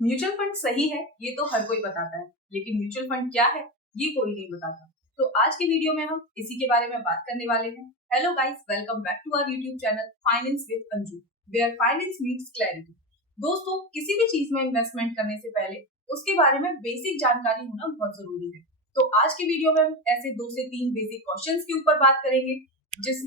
Mutual fund सही है ये तो हर कोई बताता है, लेकिन म्यूचुअल फंड क्या है ये कोई नहीं बताता। तो आज की वीडियो में हम इसी के बारे में बात करने वाले हैं। Hello guys, welcome back to our YouTube channel finance with Anju, where finance meets clarity. दोस्तों, किसी भी चीज में इन्वेस्टमेंट करने से पहले उसके बारे में बेसिक जानकारी होना बहुत जरूरी है। तो आज की वीडियो में हम ऐसे 2 से 3 बेसिक क्वेश्चंस के ऊपर बात करेंगे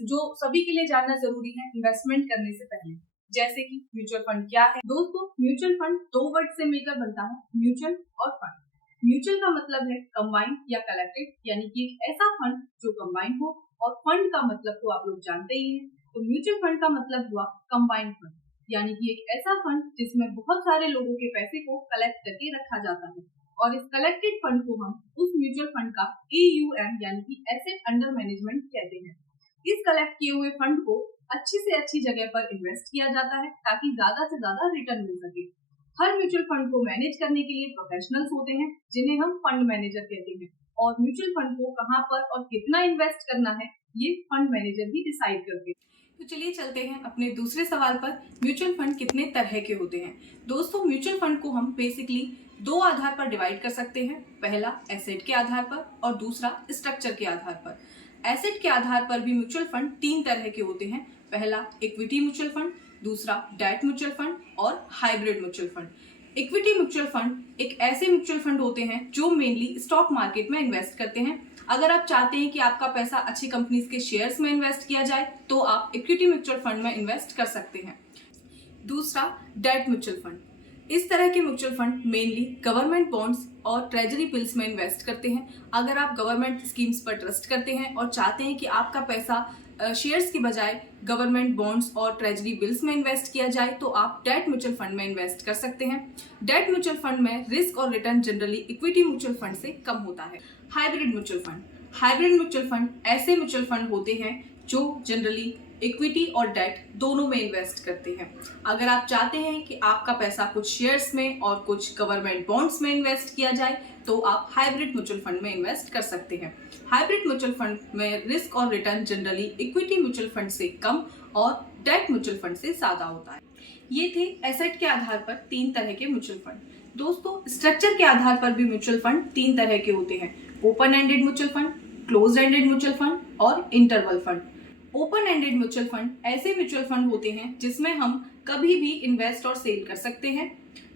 जो सभी के लिए जानना जरूरी है इन्वेस्टमेंट करने से पहले। जैसे कि म्यूचुअल फंड क्या है। दोस्तों, म्यूचुअल फंड 2 वर्ड से मिलकर बनता है, म्यूचुअल और फंड। म्यूचुअल का मतलब है कंबाइंड या कलेक्टेड, यानी कि एक ऐसा फंड जो कंबाइंड हो, और फंड का मतलब तो आप लोग जानते ही हैं। तो म्यूचुअल फंड का मतलब हुआ कंबाइंड फंड, यानी कि एक ऐसा फंड जिसमें बहुत सारे लोगों के पैसे को कलेक्ट करके रखा जाता है, और इस कलेक्टेड फंड को हम उस म्यूचुअल फंड का AUM यानी कि एसेट अंडर मैनेजमेंट कहते हैं। इस कलेक्ट किए हुए फंड को अच्छी से अच्छी जगह पर इन्वेस्ट किया जाता है ताकि ज्यादा से ज्यादा रिटर्न मिल सके। हर म्यूचुअल फंड को मैनेज करने के लिए प्रोफेशनल्स होते हैं जिन्हें हम फंड मैनेजर कहते हैं, और म्यूचुअल फंड को कहां पर और कितना इन्वेस्ट करना है ये फंड मैनेजर ही डिसाइड करते हैं। तो चलिए चलते हैं अपने दूसरे सवाल पर, म्यूचुअल फंड कितने तरह के होते हैं। दोस्तों, म्यूचुअल फंड को हम बेसिकली 2 आधार पर डिवाइड कर सकते हैं। पहला एसेट के आधार पर और दूसरा स्ट्रक्चर के आधार पर। एसेट के आधार पर भी म्यूचुअल फंड 3 तरह के होते हैं। पहला इक्विटी म्यूचुअल फंड, दूसरा डेट म्यूचुअल फंड और hybrid mutual fund. Equity mutual fund एक ऐसे म्यूचुअल फंड होते हैं जो मेनली स्टॉक मार्केट में इन्वेस्ट करते हैं। अगर आप चाहते हैं कि आपका पैसा अच्छी कंपनीज के शेयर्स में इन्वेस्ट किया जाए तो आप इक्विटी म्यूचुअल फंड में इन्वेस्ट कर सकते हैं। दूसरा डेट म्यूचुअल फंड। इस तरह के mutual fund mainly government bonds और ट्रेजरी बिल्स में इन्वेस्ट करते हैं। अगर आप गवर्नमेंट स्कीम्स पर ट्रस्ट करते हैं और चाहते हैं कि आपका पैसा शेयर्स के बजाय गवर्नमेंट बॉन्ड्स और ट्रेजरी बिल्स में इन्वेस्ट किया जाए तो आप डेट म्यूचुअल फंड में इन्वेस्ट कर सकते हैं। डेट म्यूचुअल फंड में रिस्क और return generally equity mutual fund से कम होता है। Hybrid mutual fund. Hybrid mutual fund ऐसे म्यूचुअल फंड होते हैं जो जनरली इक्विटी और डेट दोनों में इन्वेस्ट करते हैं। अगर आप चाहते हैं कि आपका पैसा कुछ शेयर्स में और कुछ गवर्नमेंट बॉन्ड्स में इन्वेस्ट किया जाए तो आप हाइब्रिड म्यूचुअल फंड में इन्वेस्ट कर सकते हैं। हाइब्रिड म्यूचुअल फंड में रिस्क और return generally equity mutual fund से कम और डेट म्यूचुअल फंड से ज्यादा होता है। ये थे एसेट के आधार पर 3 तरह के म्यूचुअल फंड। दोस्तों, स्ट्रक्चर के आधार पर भी म्यूचुअल फंड 3 तरह के होते हैं, open ended mutual fund, close ended mutual fund और interval fund. Open ended mutual fund ऐसे म्यूचुअल फंड होते हैं जिसमें हम कभी भी इन्वेस्ट और सेल कर सकते हैं।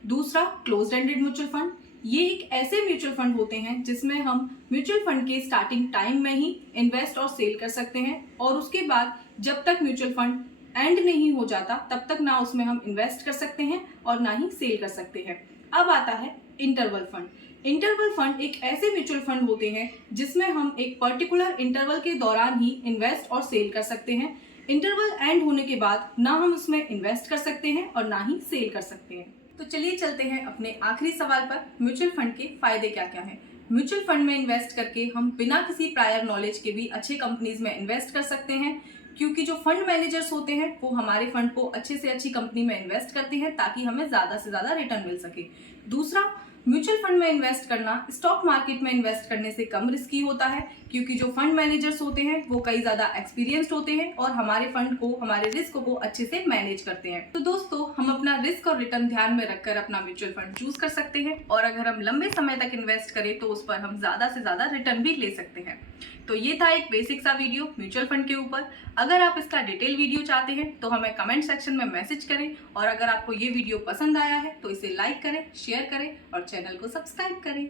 दूसरा क्लोज्ड एंडेड म्यूचुअल फंड। ये एक ऐसे म्यूचुअल फंड होते हैं जिसमें हम म्यूचुअल फंड के स्टार्टिंग टाइम में ही इन्वेस्ट और सेल कर सकते हैं, और उसके बाद जब तक म्यूचुअल फंड एंड नहीं हो जाता तब तक ना उसमें हम इन्वेस्ट कर सकते हैं और ना ही सेल कर सकते हैं। अब आता है इंटरवल फंड। इंटरवल फंड एक ऐसे म्यूचुअल फंड होते हैं जिसमें हम एक पर्टिकुलर इंटरवल के दौरान ही इन्वेस्ट और सेल कर सकते हैं। इंटरवल एंड होने के बाद ना हम उसमें इन्वेस्ट कर सकते हैं और ना ही सेल कर सकते हैं। तो चलिए चलते हैं अपने आखिरी सवाल पर, म्यूचुअल फंड के फायदे क्या क्या हैं। म्यूचुअल फंड में इन्वेस्ट करके हम बिना किसी प्रायर नॉलेज के भी अच्छे कंपनीज में इन्वेस्ट कर सकते हैं, क्योंकि जो फंड मैनेजर्स होते हैं वो हमारे फंड को अच्छे से अच्छी कंपनी में इन्वेस्ट करते हैं ताकि हमें ज्यादा से ज्यादा रिटर्न मिल सके। दूसरा, म्यूचुअल फंड में इन्वेस्ट करना स्टॉक मार्केट में इन्वेस्ट करने से कम रिस्की होता है, क्योंकि जो फंड मैनेजर्स होते हैं वो कई ज्यादा एक्सपीरियंस्ड होते हैं और हमारे फंड को, हमारे रिस्क को अच्छे से मैनेज करते हैं। तो दोस्तों, हम अपना रिस्क और रिटर्न ध्यान में रखकर अपना म्यूचुअल फंड चूज कर सकते हैं, और अगर हम लंबे समय तक इन्वेस्ट करें तो उस पर हम ज्यादा से ज्यादा रिटर्न भी ले सकते हैं। तो ये था एक बेसिक सा वीडियो म्यूचुअल फंड के ऊपर। अगर आप इसका डिटेल वीडियो चाहते हैं तो हमें कमेंट सेक्शन में मैसेज करें, और अगर आपको ये वीडियो पसंद आया है तो इसे लाइक करें, शेयर करें और चैनल को सब्सक्राइब करें।